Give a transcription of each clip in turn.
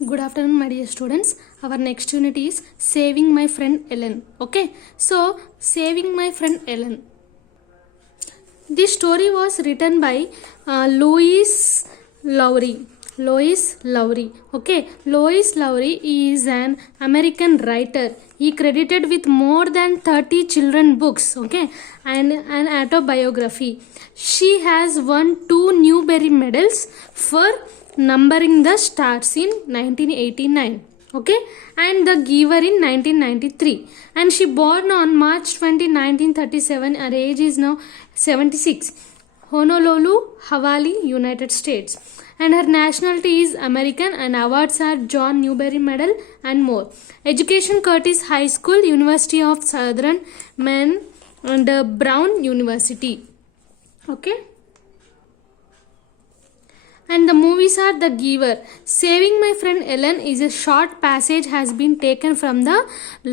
Good afternoon, my dear students. Our next unit is Saving My Friend Ellen. Okay, so Saving My Friend Ellen. This story was written by Louis Lowry. Lois Lowry. Okay, Lois Lowry is an American writer. He credited with more than 30 children books. Okay, and an autobiography. She has won 2 Newbery medals for numbering the stars in 1989. Okay, and the giver in 1993, and she born on March 20, 1937. Her age is now 76. Honolulu, Hawaii, United States, and her nationality is American, and awards are John Newbery Medal and more. Education: Curtis High School, University of Southern Maine, and Brown University. Okay, and the movies are The Giver. Saving My Friend Ellen is a short passage has been taken from the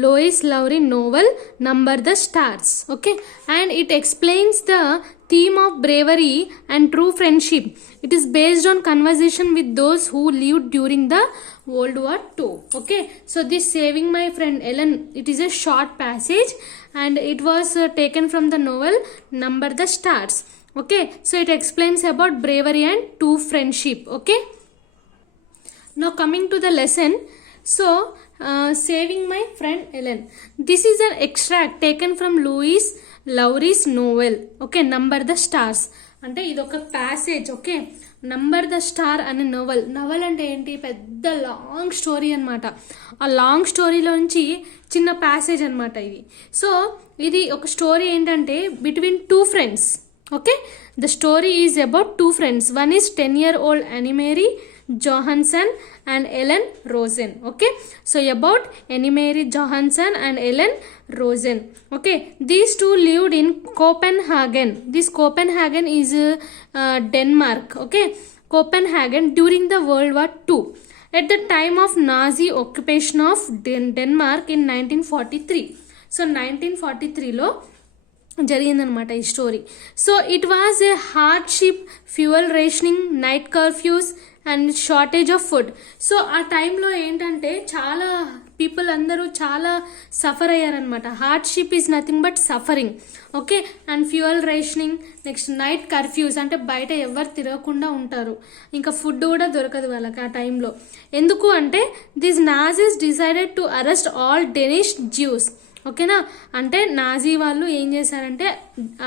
Lois Lowry novel Number the Stars. Okay, and it explains the theme of bravery and true friendship. It is based on conversation with those who lived during the World War II. Okay, so this Saving My Friend Ellen, it is a short passage and it was taken from the novel Number the Stars. Okay, so it explains about bravery and true friendship. Okay, now coming to the lesson. So Saving My Friend Ellen, this is an extract taken from Louis Lowry's novel. Okay, Number the Stars అంటే ఇది ఒక passage. Okay, number the star అనే novel అంటే ఏంటి, పెద్ద long story అనమాట. ఆ long స్టోరీలోంచి చిన్న ప్యాసేజ్ అనమాట ఇది. సో ఇది ఒక స్టోరీ ఏంటంటే between 2 friends. Okay, the story is about 2 friends. One is 10-year-old Annie-Marie Johansson and Ellen Rosen. Okay, so about Annie-Marie Johansson and Ellen Rosen. Okay, these two lived in Copenhagen. This Copenhagen is Denmark. Okay, Copenhagen during the World War II at the time of Nazi occupation of Denmark in 1943. So 1943 లో జరిగిందనమాట ఈ story. So it was a hardship, fuel rationing, night curfews and shortage of food. So ఆ టైంలో ఏంటంటే చాలా people అందరూ చాలా suffer అయ్యారనమాట. Hardship is nothing but suffering. Okay, and fuel rationing, next night curfews అంటే బయట ఎవరు తిరగకుండా ఉంటారు, ఇంకా ఫుడ్ కూడా దొరకదు వాళ్ళకి ఆ టైంలో. ఎందుకు అంటే this Nazis decided to arrest all డెనిష్ juice. ఓకేనా, అంటే నాజీ వాళ్ళు ఏం చేశారంటే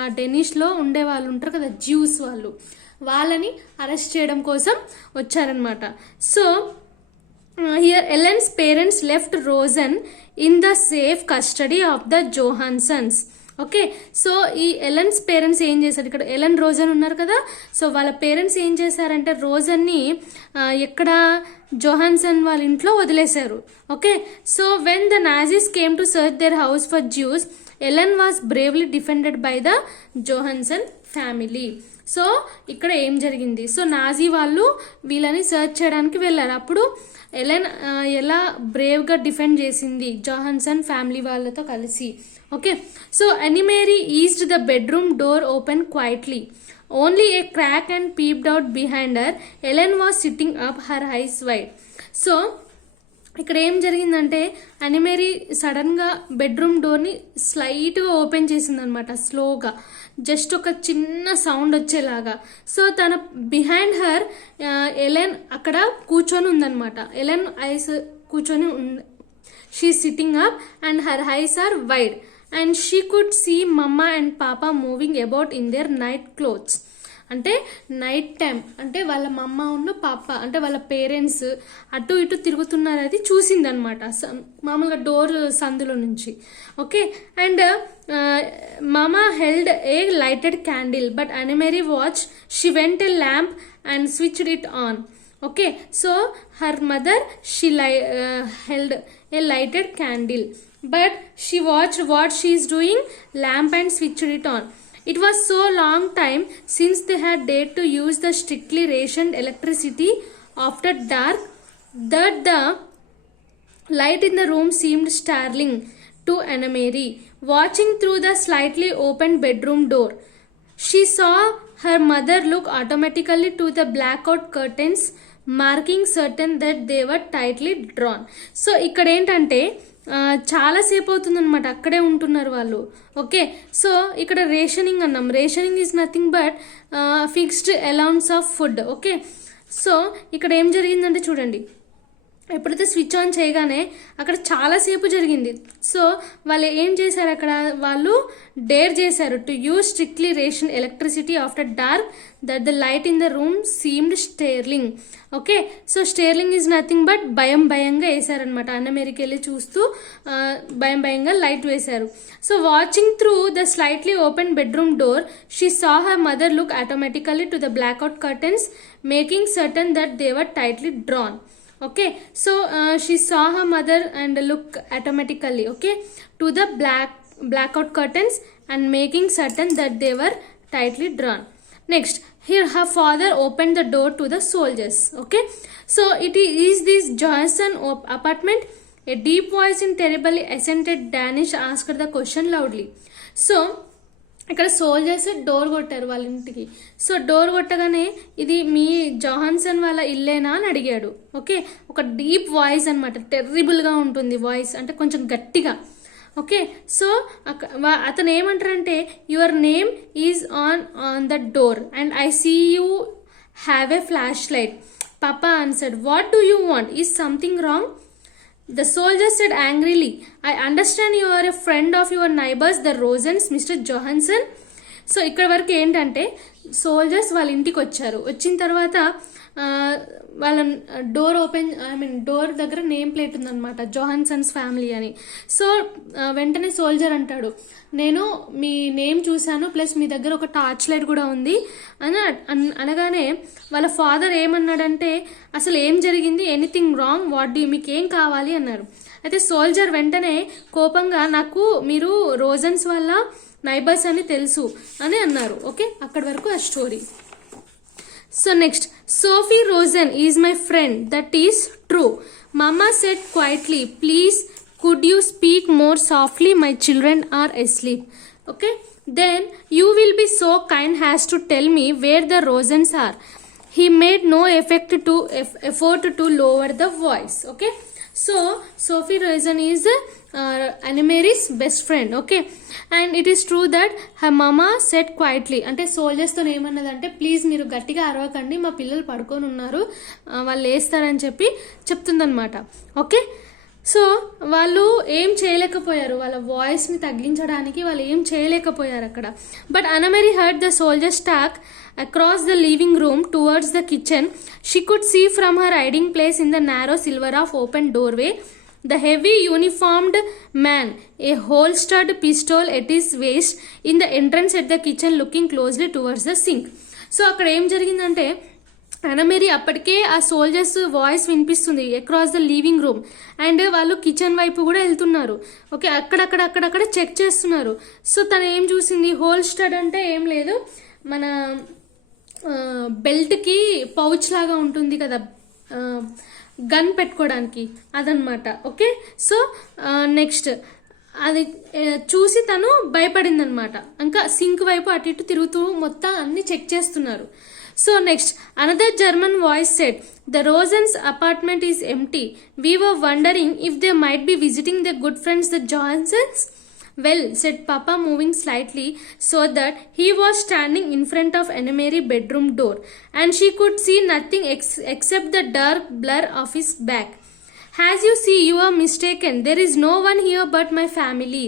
ఆ డెనిష్లో ఉండే వాళ్ళు ఉంటారు కదా, జ్యూస్ వాళ్ళని అరెస్ట్ చేయడం కోసం వచ్చారనమాట. So here Ellen's parents left Rosen in the safe custody of the Johansens. Okay, so ఈ ఎలెన్స్ పేరెంట్స్ ఏం చేశారు, ఇక్కడ ఎలెన్ రోజన్ ఉన్నారు కదా, సో వాళ్ళ పేరెంట్స్ ఏం చేశారంటే రోజన్ని ఎక్కడ జోహాన్సన్ వాళ్ళ ఇంట్లో వదిలేశారు. Okay, so when the Nazis came to search their house for juice, Ellen was bravely defended by the జోహాన్సన్ family. So ఇక్కడ ఏం జరిగింది, సో నాజీ వాళ్ళు వీళ్ళని సర్చ్ చేయడానికి వెళ్ళారు. అప్పుడు ఎలెన్ ఎలా బ్రేవ్గా డిఫెండ్ చేసింది జోహాన్సన్ ఫ్యామిలీ వాళ్ళతో కలిసి. Okay, so Annie-Marie eased the bedroom door open quietly. Only a crack and peeped out behind her. Ellen was sitting up, her eyes wide. So ఇక్కడ ఏం జరిగిందంటే Annie-Marie సడన్గా బెడ్రూమ్ డోర్ని స్లైట్గా ఓపెన్ చేసింది అనమాట, స్లోగా, జస్ట్ ఒక చిన్న సౌండ్ వచ్చేలాగా. సో తన బిహైండ్ హర్ ఎలెన్ అక్కడ కూర్చొని ఉందనమాట. ఎలెన్ ఐస్ కూర్చొని she sitting up and her eyes are wide and she could see mama and papa moving about in their night clothes. అంటే నైట్ టైం అంటే వాళ్ళ మమ్మ ఉన్న పాప అంటే వాళ్ళ పేరెంట్స్ అటు ఇటు తిరుగుతున్నారు, అది చూసిందనమాట మామూలుగా డోర్ సందులో నుంచి. Okay, and mama held a lighted candle but Annie-Marie watched. She went a lamp and switched it on. Okay, so her mother she held a lighted candle but she watched what she is doing, lamp and switched it on. It was so long time since they had dared to use the strictly rationed electricity after dark that the light in the room seemed startling to Annie-Marie. Watching through the slightly opened bedroom door, she saw her mother look automatically to the blackout curtains marking certain that they were tightly drawn. So ఇక్కడ ఏంటంటే చాలాసేపు అవుతుందన్నమాట, అక్కడే ఉంటున్నారు వాళ్ళు. Okay, so ఇక్కడ rationing అన్నాం. Rationing is nothing but fixed allowance of food. Okay, so ఇక్కడ ఏం జరిగిందంటే చూడండి, ఎప్పుడైతే స్విచ్ ఆన్ చేయగానే అక్కడ చాలాసేపు జరిగింది. సో వాళ్ళు ఏం చేశారు, అక్కడ వాళ్ళు డేర్ చేశారు to use strictly ration electricity after dark that the light in the room seemed startling. Okay, so startling is nothing but భయంగా వేశారనమాట. అన్నమేరికి వెళ్ళి చూస్తూ భయంగా లైట్ వేశారు. So watching through the slightly open bedroom door she saw her mother look automatically to the blackout curtains making certain that they were tightly drawn. Okay, so she saw her mother and look automatically, okay, to the blackout curtains and making certain that they were tightly drawn. Next, here her father opened the door to the soldiers. Okay, so it is this Johansson apartment? A deep voice in terribly accented Danish asked the question loudly. So ఇక్కడ soldiers door కొట్టారు వాళ్ళ ఇంటికి. So door కొట్టగానే ఇది మీ జోహాన్సన్ వాళ్ళ ఇల్లేనా అని అడిగాడు. Okay, ఒక డీప్ వాయిస్ అనమాట, టెర్రిబుల్గా ఉంటుంది వాయిస్, అంటే కొంచెం గట్టిగా. ఓకే, సో అతను ఏమంటారంటే your name is on the door and I see you have a flash light. Papa answered, what do you want? Is something wrong? The soldier said angrily, I understand you are a friend of your neighbors, the Rosens, Mr. Johansson. So ఇక్కడ వరకు ఏంటంటే soldiers వాళ్ళ ఇంటికి వచ్చారు. వచ్చిన తర్వాత వాళ్ళ door దగ్గర నేమ్ ప్లేట్ ఉందన్నమాట, జోహాన్సన్స్ ఫ్యామిలీ అని. సో వెంటనే సోల్జర్ అంటాడు, నేను మీ నేమ్ చూశాను, ప్లస్ మీ దగ్గర ఒక టార్చ్ లైట్ కూడా ఉంది అని అనగానే వాళ్ళ ఫాదర్ ఏమన్నాడంటే, అసలు ఏం జరిగింది, ఎనీథింగ్ రాంగ్, వాట్ డూ, మీకు ఏం కావాలి అన్నారు. అయితే సోల్జర్ వెంటనే కోపంగా, నాకు మీరు రోజన్స్ వల్ల నైబర్స్ అని తెలుసు అని అన్నారు. ఓకే, అక్కడి వరకు ఆ story. So next, Sophie Rosen is my friend. That is true. Mama said quietly, please could you speak more softly? My children are asleep. Okay, then you will be so kind as to tell me where the Rosens are. He made no effort to lower the voice. Okay, so Sophie Rosen is Annemary's best friend. Okay, and it is true that her mama said quietly, అంటే సోల్జర్స్తో ఏమన్నదంటే, please మీరు గట్టిగా అరవకండి, మా పిల్లలు పడుకొని ఉన్నారు, వాళ్ళు వేస్తారని చెప్తుందనమాట. Okay, so వాళ్ళు ఏం చేయలేకపోయారు, వాళ్ళ వాయిస్ని తగ్గించడానికి వాళ్ళు ఏం చేయలేకపోయారు అక్కడ. But Annemarie heard the soldiers talk across the living room towards the kitchen. She could see from her hiding place in the narrow silver of open doorway the heavy uniformed man, a holstered pistol at his waist, in the entrance at the kitchen looking closely towards the sink. So అక్కడ ఏం జరిగిందంటే, Annemarie అప్పటికే ఆ soldiers voice వినిపిస్తుంది across the living room, and వాళ్ళు kitchen వైపు కూడా వెళ్తున్నారు. ఓకే, అక్కడక్కడ చెక్ చేస్తున్నారు. సో తను ఏం చూసింది, హోల్స్టర్డ్ అంటే ఏం లేదు, మన బెల్ట్కి పౌచ్ లాగా ఉంటుంది కదా, గన్ పెట్టుకోవడానికి, అదనమాట. ఓకే, సో నెక్స్ట్ అది చూసి తను భయపడింది అనమాట. ఇంకా సింక్ వైపు అటు ఇటు తిరుగుతూ మొత్తం అన్ని చెక్ చేస్తున్నారు. So next, another German voice said, the Rosens' apartment is empty. We were wondering if they might be visiting the good friends the Johansens. Well, said Papa, moving slightly so that he was standing in front of Annemary's bedroom door, and she could see nothing except the dark blur of his back. As you see, you are mistaken. There is no one here but my family.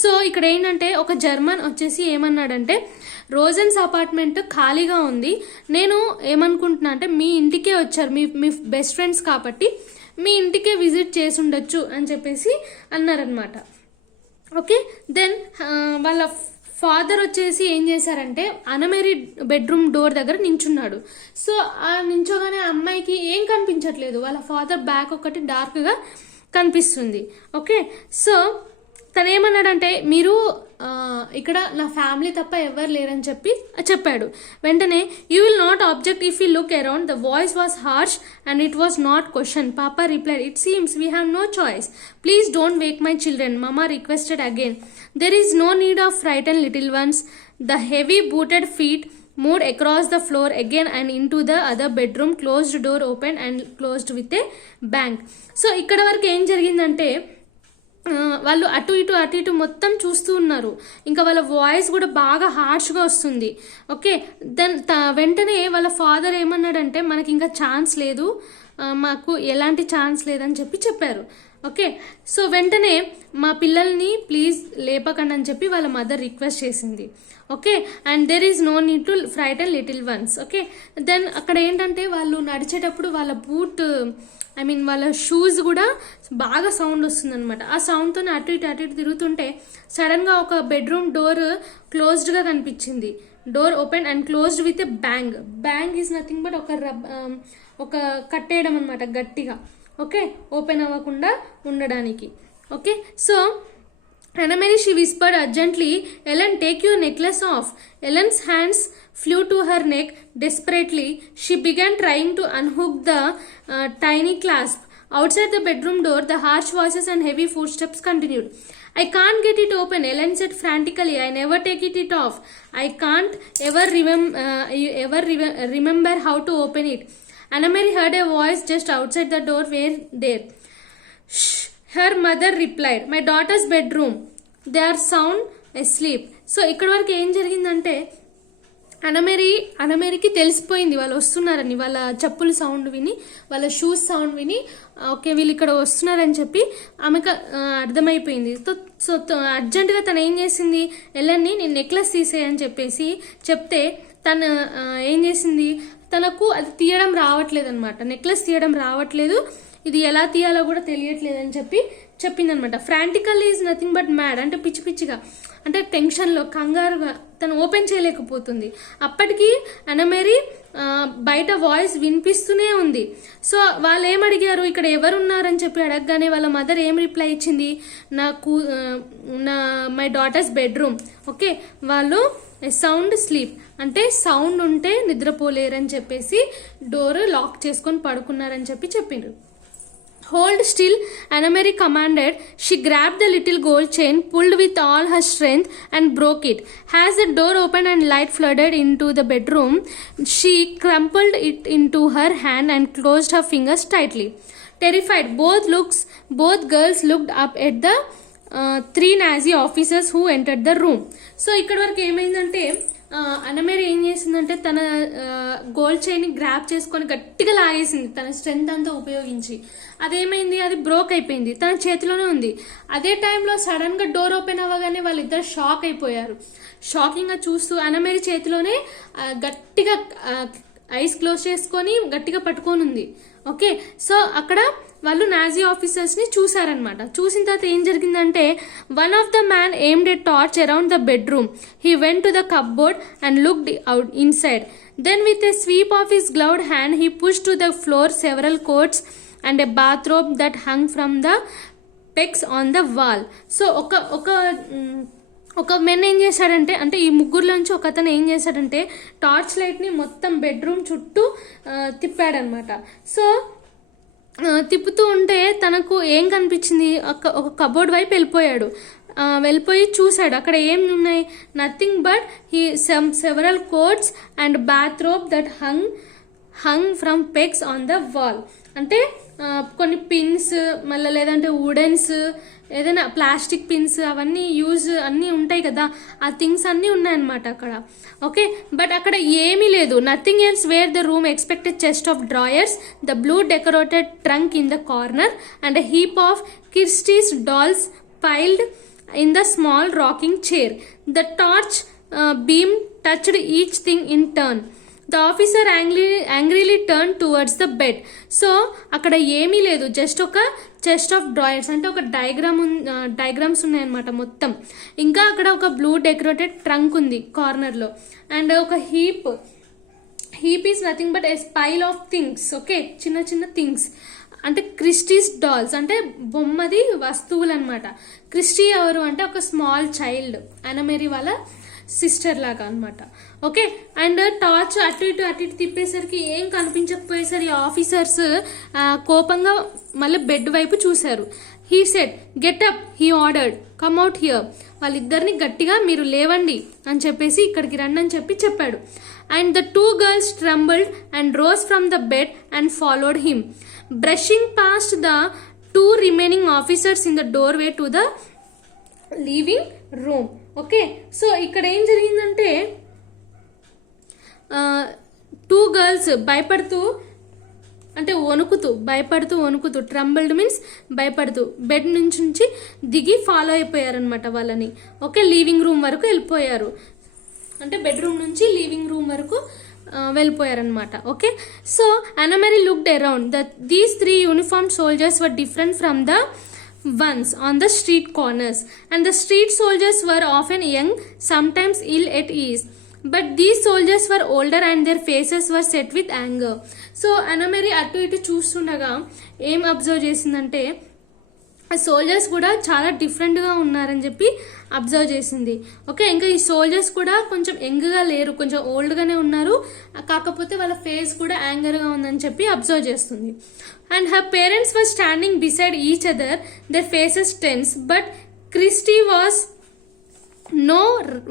So ఇక్కడ ఏంటంటే, ఒక German వచ్చేసి ఏమన్నాడంటే, రోజన్స్ apartment ఖాళీగా ఉంది, నేను ఏమనుకుంటున్నా అంటే మీ ఇంటికే వచ్చారు, మీ బెస్ట్ ఫ్రెండ్స్ కాబట్టి మీ ఇంటికే విజిట్ చేసి ఉండొచ్చు అని చెప్పేసి అన్నారనమాట. ఓకే, దెన్ వాళ్ళ ఫాదర్ వచ్చేసి ఏం చేశారంటే, Annemarie బెడ్రూమ్ డోర్ దగ్గర నించున్నాడు. సో ఆ నించోగానే అమ్మాయికి ఏం కనిపించట్లేదు, వాళ్ళ ఫాదర్ బ్యాక్ ఒకటి డార్క్గా కనిపిస్తుంది. ఓకే, సో తను ఏమన్నాడంటే, మీరు ఇక్కడ నా ఫ్యామిలీ తప్ప ఎవరు లేరని చెప్పాడు. వెంటనే, you will not object if you look around. The voice was harsh and it was not question. Papa replied, it seems we have no choice. Please don't wake my children. Mama requested again. There is no need of frighten little ones. The heavy booted feet moved across the floor again and into the other bedroom. Closed door opened and closed with a bang. So ఇక్కడ వరకు ఏం జరిగిందంటే వాళ్ళు అటు ఇటు మొత్తం చూస్తూ ఉన్నారు. ఇంకా వాళ్ళ వాయిస్ కూడా బాగా హార్ష్గా వస్తుంది. ఓకే, దెన్ వెంటనే వాళ్ళ ఫాదర్ ఏమన్నాడంటే మనకి ఇంకా ఛాన్స్ లేదు, మాకు ఎలాంటి ఛాన్స్ లేదని చెప్పారు. ఓకే, సో వెంటనే మా పిల్లల్ని ప్లీజ్ లేపకండి అని చెప్పి వాళ్ళ మదర్ రిక్వెస్ట్ చేసింది. Okay, and there is no need to frighten little ones. Okay, then అక్కడ ఏంటంటే వాళ్ళు నడిచేటప్పుడు వాళ్ళ బూట్ వాళ్ళ షూస్ కూడా బాగా సౌండ్ వస్తుందన్నమాట. ఆ సౌండ్తో అటు ఇటు తిరుగుతుంటే సడన్గా ఒక బెడ్రూమ్ డోర్ క్లోజ్డ్గా కనిపించింది. Door open and closed with a bang. Bang is nothing but ఒక కట్టేయడం అనమాట గట్టిగా. ఓకే, ఓపెన్ అవ్వకుండా ఉండడానికి. Okay, so Annemarie, she whispered urgently, Ellen, take your necklace off. Ellen's hands flew to her neck desperately. She began trying to unhook the tiny clasp. Outside the bedroom door, the harsh voices and heavy footsteps continued. I can't get it open, Ellen said frantically. I never take it off. I can't ever remember how to open it. Annemarie heard a voice just outside the door. Where there? Shh. Her mother replied, my daughter's bedroom. They are sound asleep. So ఇక్కడ వరకు ఏం జరిగిందంటే అనమేరీకి తెలిసిపోయింది వాళ్ళు వస్తున్నారని. వాళ్ళ చెప్పుల sound విని, వాళ్ళ షూస్ సౌండ్ విని, ఓకే వీళ్ళు ఇక్కడ వస్తున్నారని చెప్పి ఆమెకు అర్థమైపోయింది. సో అర్జెంటుగా తను ఏం చేసింది, ఎల్లన్ని నేను నెక్లెస్ తీసేయని చెప్పేసి చెప్తే తను ఏం చేసింది, తనకు అది తీయడం రావట్లేదు అనమాట. నెక్లెస్ తీయడం రావట్లేదు, ఇది ఎలా తీయాలో కూడా తెలియట్లేదు అని చెప్పిందనమాట. ఫ్రాంటికల్ ఈజ్ నథింగ్ బట్ మ్యాడ్, అంటే పిచ్చి పిచ్చిగా, అంటే టెన్షన్లో కంగారుగా తను ఓపెన్ చేయలేకపోతుంది. అప్పటికి అనమేరీ బయట వాయిస్ వినిపిస్తూనే ఉంది. సో వాళ్ళు ఏమడిగారు, ఇక్కడ ఎవరున్నారని చెప్పి అడగగానే వాళ్ళ మదర్ ఏం రిప్లై ఇచ్చింది, మై డాటర్స్ బెడ్రూమ్. ఓకే, వాళ్ళు సౌండ్ స్లీప్ అంటే సౌండ్ ఉంటే నిద్రపోలేరని చెప్పేసి డోర్ లాక్ చేసుకొని పడుకున్నారని చెప్పిండ్రు. Hold still, Annemarie commanded. She grabbed the little gold chain, pulled with all her strength and broke it. As the door opened and light flooded into the bedroom, she crumpled it into her hand and closed her fingers tightly. Terrified, both girls looked up at the three Nazi officers who entered the room. So ఇక్కడ వరకు ఏమైందంటే అనమేరీ ఏం చేసిందంటే తన gold chain grab చేసుకొని గట్టిగా లాగేసింది తన strength అంతా ఉపయోగించి. అదేమైంది, అది బ్రోక్ అయిపోయింది, తన చేతిలోనే ఉంది. అదే టైంలో సడన్ గా డోర్ ఓపెన్ అవ్వగానే వాళ్ళిద్దరు షాక్ అయిపోయారు. షాకింగ్ గా చూస్తూ అనమేరీ చేతిలోనే గట్టిగా ఐస్ క్లోజ్ చేసుకొని గట్టిగా పట్టుకొని ఉంది. ఓకే, సో అక్కడ వాళ్ళు నాజీ ఆఫీసర్స్ ని చూసారనమాట. చూసిన తర్వాత ఏం జరిగిందంటే one of the man aimed a torch around the bedroom. He went to the cupboard and looked out inside. Then with a sweep of his gloved hand, he pushed to the floor several coats and a bathrobe that hung from the pegs on the wall. So ఒక men ఏం చేశాడంటే, అంటే ఈ ముగ్గురులోంచి ఒక అతను ఏం చేశాడంటే torch లైట్ని మొత్తం బెడ్రూమ్ చుట్టూ తిప్పాడనమాట. సో తిప్పుతూ ఉంటే తనకు ఏం కనిపించింది, ఒక కబోర్డ్ వైపు వెళ్ళిపోయి చూశాడు. అక్కడ ఏం ఉన్నాయి, nothing but several coats and bathrobe that hung from pegs on the wall. అంటే కొన్ని పిన్స్, మళ్ళీ లేదంటే వుడెన్స్, ఏదైనా ప్లాస్టిక్ పిన్స్, అవన్నీ అన్నీ ఉంటాయి కదా, ఆ థింగ్స్ అన్నీ ఉన్నాయన్నమాట అక్కడ. ఓకే, బట్ అక్కడ ఏమీ లేదు. Nothing else where the room expected chest of drawers, the blue decorated trunk in the corner and a heap of Kirsti's dolls piled in the small rocking chair. The torch beam touched each thing in turn. The officer angrily turned towards the bed. So అక్కడ ఏమీ లేదు, just ఒక chest of drawers, అంటే ఒక diagrams ఉన్నాయన్నమాట మొత్తం. ఇంకా అక్కడ ఒక బ్లూ డెకరేటెడ్ ట్రంక్ ఉంది కార్నర్లో, అండ్ ఒక heap is nothing but a pile of things. Okay, చిన్న చిన్న థింగ్స్, అంటే క్రిస్టీస్ డాల్స్, అంటే బొమ్మది వస్తువులు అనమాట. క్రిస్టీ ఎవరు అంటే ఒక స్మాల్ చైల్డ్, అనమేరీ వాళ్ళ సిస్టర్ లాగా అనమాట. ఓకే, అండ్ టార్చ్ అటు ఇటు తిప్పేసరికి ఏం కనిపించకపోయేసరికి ఆఫీసర్స్ కోపంగా మళ్ళీ బెడ్ వైపు చూశారు. He said get up, he ordered, come out here. వాళ్ళిద్దరిని గట్టిగా మీరు లేవండి అని చెప్పేసి ఇక్కడికి రండి అని చెప్పాడు. and the two girls trembled and rose from the bed and followed him, brushing past the two remaining officers in the doorway to the living room. Okay, so ఇక్కడ ఏం జరిగిందంటే టూ గర్ల్స్ భయపడుతూ అంటే వణుకుతూ ట్రంబల్డ్ మీన్స్ భయపడుతూ bed నుంచి దిగి follow అయిపోయారనమాట వాళ్ళని. ఓకే, లీవింగ్ రూమ్ వరకు వెళ్ళిపోయారు, అంటే బెడ్రూమ్ నుంచి లీవింగ్ రూమ్ వరకు వెళ్ళిపోయారనమాట. Okay, so Anna Mary looked around. These three uniformed soldiers were different from the ones on the street corners, and the street soldiers were often young, sometimes ill at ease, but these soldiers were older and their faces were set with anger. So Anna Mary అటు ఇటు చూస్తుండగా ఏం observe చేసిందంటే ఆ soldiers కూడా చాలా డిఫరెంట్గా ఉన్నారని చెప్పి అబ్జర్వ్ చేసింది. ఓకే, ఇంకా ఈ సోల్జర్స్ కూడా కొంచెం యంగ్గా లేరు, కొంచెం ఓల్డ్గానే ఉన్నారు, కాకపోతే వాళ్ళ ఫేస్ కూడా యాంగర్గా ఉందని చెప్పి అబ్జర్వ్ చేస్తుంది. And her parents were standing beside each other, their faces tense, but Kirsti was know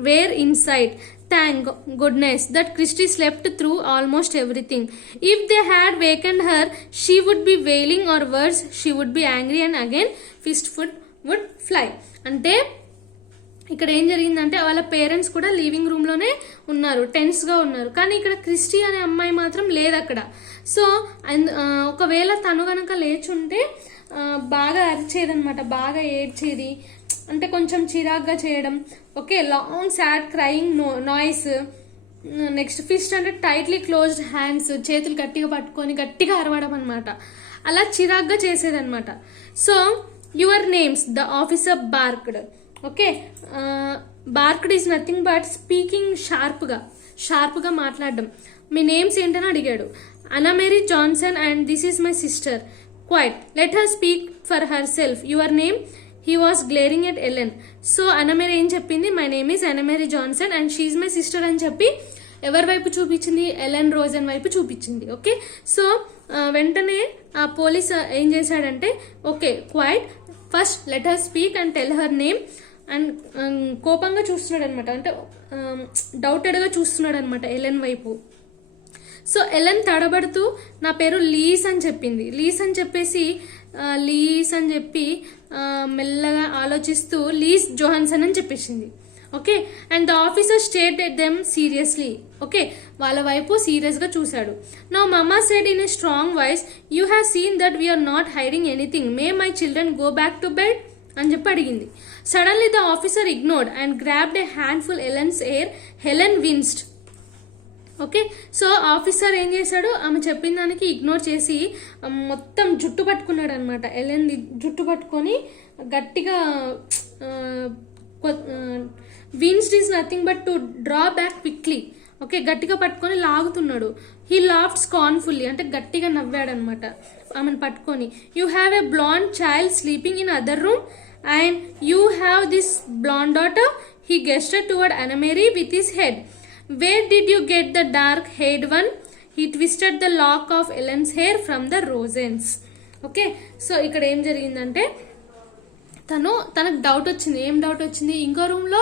where in sight. Thank goodness that Christy slept through almost everything. If they had wakened her, she would be wailing, or worse, she would be angry and again fistful would fly. అంటే ఇక్కడ ఏం జరిగిందంటే వాళ్ళ parents కూడా living రూమ్లోనే ఉన్నారు, టెన్స్గా ఉన్నారు, కానీ ఇక్కడ క్రిస్టీ అనే అమ్మాయి మాత్రం లేదు అక్కడ. సో ఒకవేళ తను కనుక లేచుంటే బాగా అరిచేదనమాట, బాగా ఏడ్చేది, అంటే కొంచెం చిరాగ్గా చేయడం. Okay, long sad crying noise. Next fist అంటే టైట్లీ క్లోజ్డ్ హ్యాండ్స్, చేతులు గట్టిగా పట్టుకొని గట్టిగా అరవడం అనమాట, అలా చిరాగ్గా చేసేదనమాట. So your names, the officer barked. Okay, barked is nothing but speaking షార్ప్గా మాట్లాడడం. మీ నేమ్స్ ఏంటని అడిగాడు. Anna Mary Johnson and this is my sister. Quiet, let her speak for herself. Your name? He was glaring at Ellen. So Anna Mary ఏం చెప్పింది, my name is Anna Mary Johnson and she is my sister అని చెప్పి ఎవరి వైపు చూపించింది, Ellen రోజన్ వైపు చూపించింది. Okay, so వెంటనే ఆ పోలీస్ ఏం చేశాడంటే, okay quiet, first let her speak and tell her name. And కోపంగా చూస్తున్నాడు అనమాట, అంటే డౌటెడ్గా చూస్తున్నాడు అనమాట ఎలెన్ వైపు. సో ఎలెన్ తడబడుతూ నా పేరు లీస్ అని చెప్పింది. లీస్ అని చెప్పి మెల్లగా ఆలోచిస్తూ లీస్ జోహాన్సన్ అని చెప్పేసింది. Okay, and the officer stared at them seriously. Okay, వాళ్ళ వైపు సీరియస్గా చూశాడు. Now mama said in a strong voice, you have seen that we're not hiding anything, may my children go back to bed అని చెప్పి అడిగింది. Suddenly the officer ignored and grabbed a handful Ellen's hair. Helen winced. Okay, so officer ఏం చేశాడు, ఆమె చెప్పిన దానికి ignore చేసి మొత్తం జుట్టు పట్టుకున్నాడు అనమాట. ఎలెన్ జుట్టు పట్టుకొని గట్టిగా, winced is nothing but to draw back quickly. Okay, గట్టిగా పట్టుకొని లాగుతున్నాడు. హీ లాఫ్డ్ స్కాన్ఫుల్లీ, అంటే గట్టిగా నవ్వాడు అనమాట ఆమెను పట్టుకొని. You have a blond child sleeping in other room and you have this blond daughter. He గెస్టెడ్ toward Anna Mary with his head. Where did you get the dark-haired one? He twisted the lock of Ellen's hair from the Rosens. Okay, so ఇక్కడ ఏం జరిగిందంటే తనకు doubt వచ్చింది. ఏం doubt వచ్చింది, ఇంకో రూమ్లో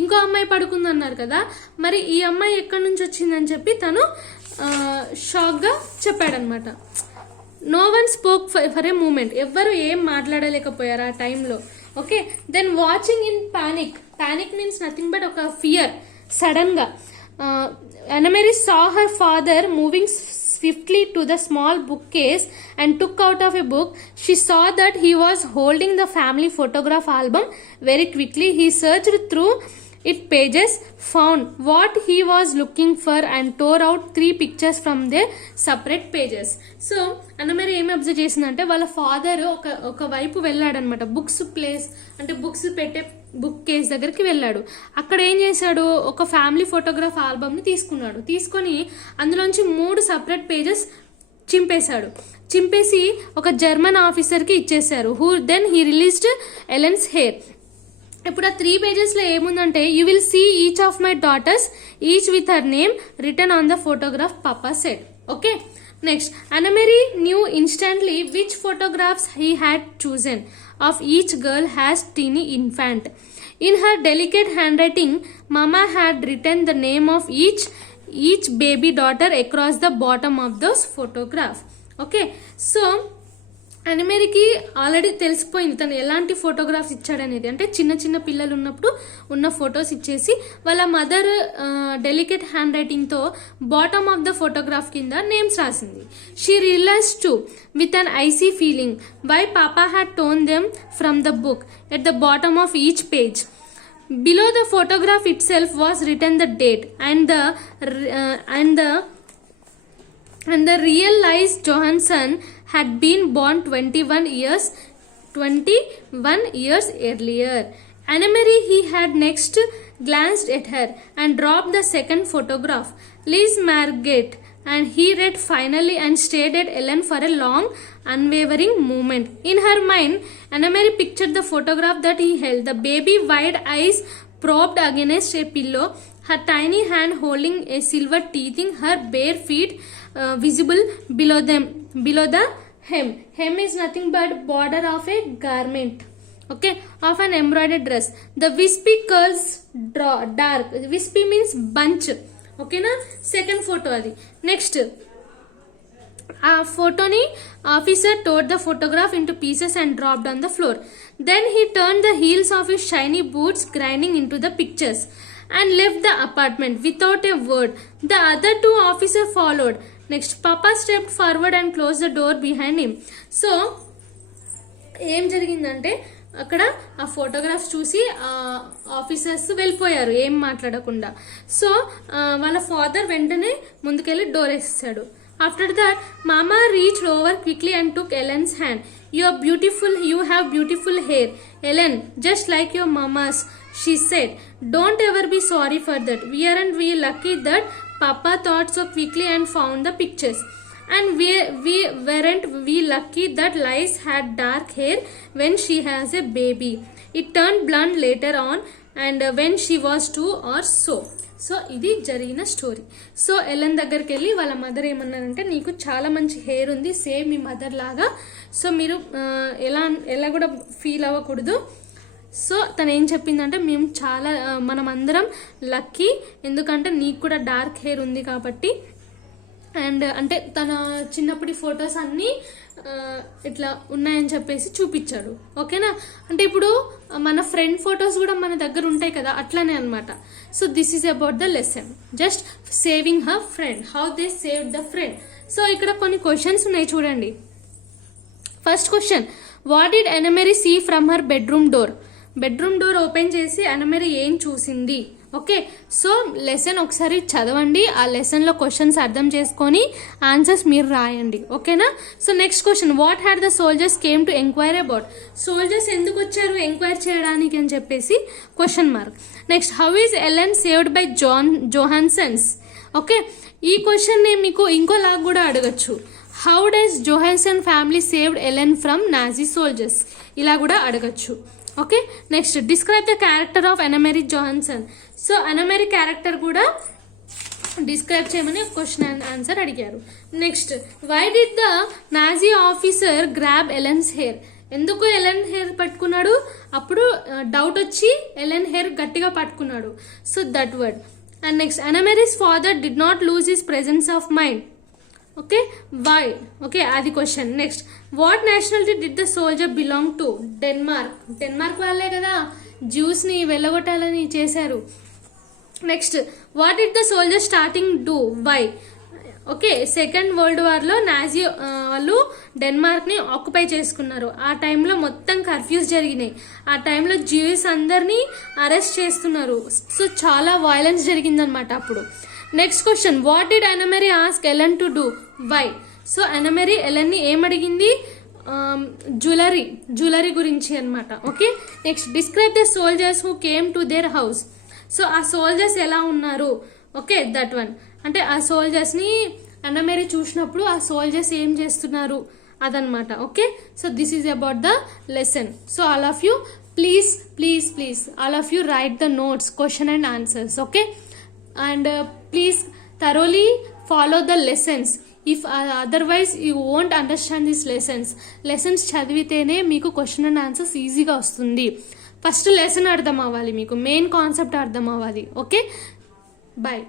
ఇంకో అమ్మాయి పడుకుంది అన్నారు కదా, మరి ఈ అమ్మాయి ఎక్కడి నుంచి వచ్చిందని చెప్పి తను షాక్గా చెప్పాడనమాట. No one spoke for a moment, ఎవ్వరు ఏం మాట్లాడలేకపోయారు ఆ టైంలో. Okay, then watching in panic means nothing but ఒక ఫియర్. సడన్గా Anna Mary saw her father moving swiftly to the small bookcase and took out of a book. She saw that he was holding the family photograph album. Very quickly he searched through its pages, found what he was looking for and tore out 3 pictures from their separate pages. So Anna Mary ఏమి observe చేసిందంటే, వాళ్ళ father ఒక వైపు వెళ్ళాడనమాట, books place అంటే books పెట్టే book case దగ్గరికి వెళ్ళాడు. అక్కడ ఏం చేశాడు, ఒక ఫ్యామిలీ ఫోటోగ్రాఫ్ ఆల్బమ్ని తీసుకొని అందులోంచి 3 సపరేట్ పేజెస్ చింపేసి ఒక జర్మన్ ఆఫీసర్కి ఇచ్చేశారు. Then he released Ellen's hair. ఇప్పుడు ఆ 3 పేజెస్లో ఏముందంటే, you will see each of my daughters each with her name written on the photograph, papa said. Okay, next Anna Mary knew instantly which photographs he had chosen of each girl as teeny infant. In her delicate handwriting, Mama had written the name of each each baby daughter across the bottom of those photograph. Okay, so అనమేరికి already తెలిసిపోయింది తను ఎలాంటి photographs ఇచ్చాడనేది. అంటే చిన్న చిన్న పిల్లలు ఉన్నప్పుడు ఉన్న ఫొటోస్ ఇచ్చేసి వాళ్ళ మదర్ డెలికేట్ హ్యాండ్ రైటింగ్తో బాటమ్ ఆఫ్ ద ఫోటోగ్రాఫ్ కింద నేమ్స్ రాసింది. She realize to with an icy feeling why papa had torn them from the book at the bottom of each page. Below the photograph itself was written the date and the real Lies Johansson had been born 21 years earlier. Annemarie he had next glanced at her and dropped the second photograph, Liz Margaret, and he read finally and stared at Ellen for a long, unwavering moment. In her mind, Annemarie pictured the photograph that he held, the baby wide eyes propped against a pillow, her tiny hand holding a silver teething, her bare feet visible below the hem. Hem is nothing but border of a garment, okay, of an embroidered dress. The wispy curls dark. Wispy means bunch. Okay na? Second photo adi. Next, ఆ ఫోటోని officer tore the photograph into pieces and dropped on the floor. Then he turned the heels of his shiny boots grinding into the pictures and left the apartment without a word. The other two officers followed. Next, Papa stepped forward and closed the door behind him. So ఏం జరిగిందంటే అక్కడ ఆ photographs చూసి officers వెళ్ళిపోయారు ఏం మాట్లాడకుండా. So వాళ్ళ father వెంటనే ముందుకెళ్ళి డోర్ వేసేసాడు. After that, Mama reached over quickly and took Ellen's hand. You are beautiful. You have beautiful hair, Ellen, just like your mama's, she said. Don't ever be sorry for that. We aren't we lucky that Papa thought so quickly and found the pictures. And we weren't we lucky that Liz had dark hair when she has a baby. It turned blonde later on and when she was 2 or so. So ఇది జరిగిన story. So Ellen దగ్గరికి వెళ్ళి వాళ్ళ mother ఏమన్నారంటే నీకు చాలా మంచి hair ఉంది సేమ్ మీ మదర్ లాగా, సో మీరు ఎలా కూడా ఫీల్ అవ్వకూడదు. సో తను ఏం చెప్పిందంటే మేము మనం అందరం లక్కీ, ఎందుకంటే నీకు కూడా డార్క్ హెయిర్ ఉంది కాబట్టి. అండ్ అంటే తన చిన్నప్పటి ఫొటోస్ అన్నీ ఇట్లా ఉన్నాయని చెప్పేసి చూపించాడు. ఓకేనా? అంటే ఇప్పుడు మన ఫ్రెండ్ ఫొటోస్ కూడా మన దగ్గర ఉంటాయి కదా, అట్లానే అనమాట. So this is about the lesson, just saving her friend, how they save the friend. So ఇక్కడ కొన్ని క్వశ్చన్స్ ఉన్నాయి చూడండి. First question, what did Annemarie see from her bedroom door? Bedroom door open చేసి Annemarie ఏం చూసింది? Okay, so lesson ఒకసారి చదవండి, ఆ లెసన్లో క్వశ్చన్స్ అర్థం చేసుకొని ఆన్సర్స్ మీరు రాయండి. ఓకేనా? So next question, what had the soldiers came to enquiry about? Soldiers ఎందుకు వచ్చారు ఎంక్వైరీ చేయడానికి అని చెప్పేసి question mark. Next, how is Ellen saved by Johansens? Okay, ఈ క్వశ్చన్ మీకు ఇంకోలాగా కూడా అడగచ్చు. How does Johansen family saved Ellen from Nazi soldiers? ఇలా కూడా అడగచ్చు. Okay, next, describe the character of Annemarie Johansson. So Annemarie character కూడా describe చేయమని క్వశ్చన్ అండ్ ఆన్సర్ అడిగారు. Next, why did the Nazi officer grab Ellen's hair? ఎందుకు Ellen hair పట్టుకున్నాడు? అప్పుడు doubt వచ్చి ఎలెన్ హెయిర్ గట్టిగా పట్టుకున్నాడు. So that word. And next, Annemarie's father did not lose his presence of mind. Okay, why? Okay, అది question. Next, what nationality did the soldier belong to? Denmark. Denmark వాళ్ళే కదా జ్యూస్ని వెళ్ళగొట్టాలని చేశారు. Next, what did the soldier starting do? Why? Okay, second world వార్లో Nazi వాళ్ళు డెన్మార్క్ని occupy చేసుకున్నారు. ఆ టైంలో మొత్తం కర్ఫ్యూస్ జరిగినాయి. ఆ టైంలో జ్యూస్ అందరినీ అరెస్ట్ చేస్తున్నారు. సో చాలా వైలెన్స్ జరిగిందనమాట అప్పుడు. Next question, what did Annemarie ask Ellen to do? Why? So Annemarie ఎలెన్ని ఏమడిగింది? జ్యువెలరీ గురించి అనమాట. Okay, next, describe the soldiers who came to their house. So ఆ సోల్జర్స్ ఎలా ఉన్నారు? Okay, that one. అంటే ఆ సోల్జర్స్ని Annemarie చూసినప్పుడు ఆ సోల్జర్స్ ఏం చేస్తున్నారు అదనమాట. Okay, so this is about the lesson. So all of you please all of you right the notes, question and answers. Okay, and please thoroughly follow the lessons. If otherwise you won't understand these lessons చదివితేనే మీకు question and answers ఈజీగా వస్తుంది. First lesson అర్థం అవ్వాలి, మీకు main concept అర్థం అవ్వాలి. Okay, bye.